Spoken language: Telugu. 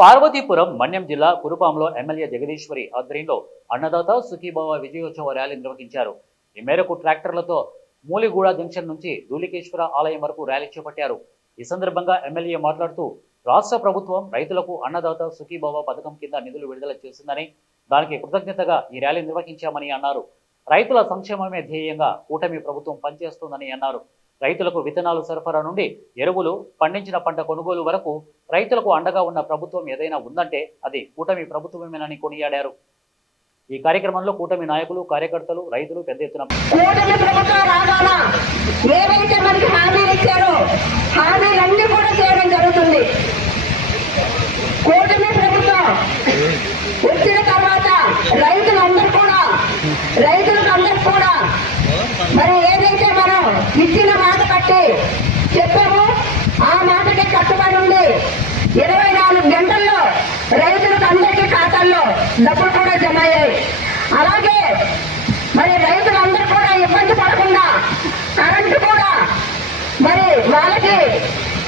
పార్వతీపురం మన్యం జిల్లా కురుపాంలో ఎమ్మెల్యే జగదీశ్వరి ఆధ్వర్యంలో అన్నదాత సుఖీభావ విజయోత్సవ ర్యాలీ నిర్వహించారు. ఈ మేరకు ట్రాక్టర్లతో మూలిగూడ జంక్షన్ నుంచి ధూళికేశ్వర ఆలయం వరకు ర్యాలీ చేపట్టారు. ఈ సందర్భంగా ఎమ్మెల్యే మాట్లాడుతూ రాష్ట్ర ప్రభుత్వం రైతులకు అన్నదాత సుఖీభావ పథకం కింద నిధులు విడుదల చేసిందని, దానికి కృతజ్ఞతగా ఈ ర్యాలీ నిర్వహించామని అన్నారు. రైతుల సంక్షేమమే ధ్యేయంగా కూటమి ప్రభుత్వం పనిచేస్తోందని అన్నారు. రైతులకు విత్తనాలు సరఫరా నుండి ఎరువులు, పండించిన పంట కొనుగోలు వరకు రైతులకు అండగా ఉన్న ప్రభుత్వం ఏదైనా ఉందంటే అది కూటమి ప్రభుత్వమేనని కొనియాడారు. ఈ కార్యక్రమంలో కూటమి నాయకులు, కార్యకర్తలు, రైతులు పెద్ద ఎత్తున మరి ఏదైతే మనం ఇచ్చిన మాట కట్టి చెప్పామో ఆ మాటకి కట్టుబడి ఉండి 24 గంటల్లో రైతులకు అందరికీ ఖాతాల్లో డబ్బులు కూడా జమ అయ్యాయి. అలాగే మరి రైతులందరూ కూడా ఇబ్బంది పడకుండా కరెంటు కూడా మరి వాళ్ళకి